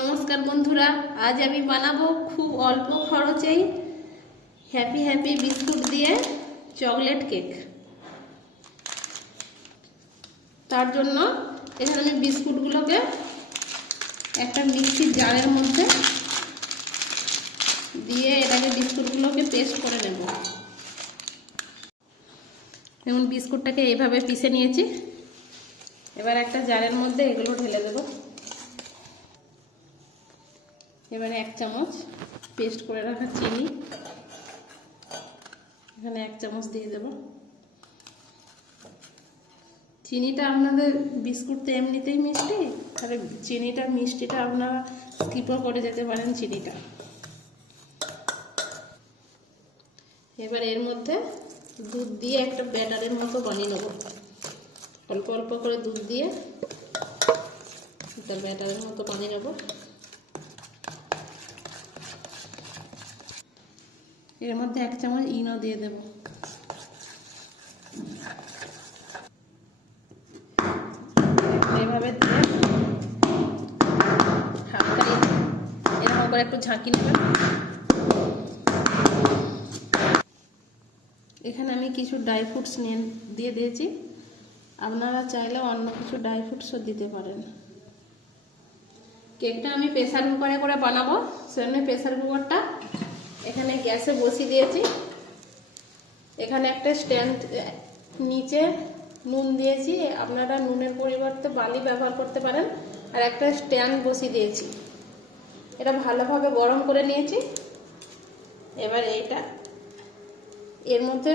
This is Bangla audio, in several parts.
নমস্কার বন্ধুরা, আজ আমি বানাবো খুব অল্প খরচেই হ্যাপি হ্যাপি বিস্কুট দিয়ে চকলেট কেক। তার জন্য এখানে আমি বিস্কুটগুলোকে একটা মিক্সির জারের মধ্যে দিয়ে এটাকে বিস্কুটগুলোকে পেস্ট করে নেব। যেমন বিস্কুটটাকে এইভাবে পিষে নিয়েছি। এবার একটা জারের মধ্যে এগুলো ঢেলে দেবো। এবারে এক চামচ পেস্ট করে রাখা চিনি। এখানে এক চামচ দিয়ে দেব। চিনিটা আপনাদের বিস্কুট তো এমনিতেই মিষ্টি তাহলে চিনিটা মিষ্টিটা আপনারা স্কিপও করে যেতে পারেন চিনিটা। এবার এর মধ্যে দুধ দিয়ে একটা ব্যাটারের মতো বানিয়ে নেব। অল্প অল্প করে দুধ দিয়ে ব্যাটারের মতো বানিয়ে নেব। এর মধ্যে এক চামচ ইনো দিয়ে দেব। এভাবে দিয়ে হালকা এরকম করে একটু ঝাঁকি নেবেন। এখানে আমি কিছু ড্রাই ফ্রুটস নিয়ে, দিয়ে দিয়েছি। আপনারা চাইলে অন্য কিছু ড্রাই ফ্রুটসও দিতে পারেন। কেকটা আমি প্রেসার কুকারে করে বানাবো। সেজন্য প্রেসার কুকারটা এখানে গ্যাসে বসিয়ে দিয়েছি। এখানে একটা স্ট্যান্ড নিচে নুন দিয়েছি। আপনারা নুনের পরিবর্তে বালি ব্যবহার করতে পারেন। আর একটা স্ট্যান্ড বসিয়ে দিয়েছি। এটা ভালোভাবে গরম করে নিয়েছি। এবার এইটা এর মধ্যে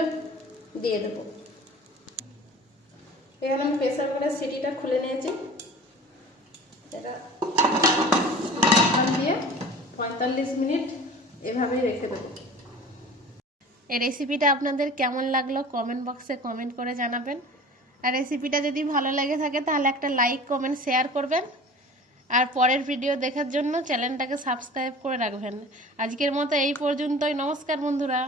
দিয়ে দেব। এখানে আমি প্রেসার কুকারের সিটিটা খুলে নিয়েছি। এটা দিয়ে পঁয়তাল্লিশ মিনিট এভাবেই রেখে দেবো। এই রেসিপিটা আপনাদের কেমন লাগল কমেন্ট বক্সে কমেন্ট করে জানাবেন। আর রেসিপিটা যদি ভালো লেগে থাকে তাহলে একটা লাইক কমেন্ট শেয়ার করবেন। আর পরের ভিডিও দেখার জন্য চ্যানেলটাকে সাবস্ক্রাইব করে রাখবেন। আজকের মতো এই পর্যন্তই। নমস্কার বন্ধুরা।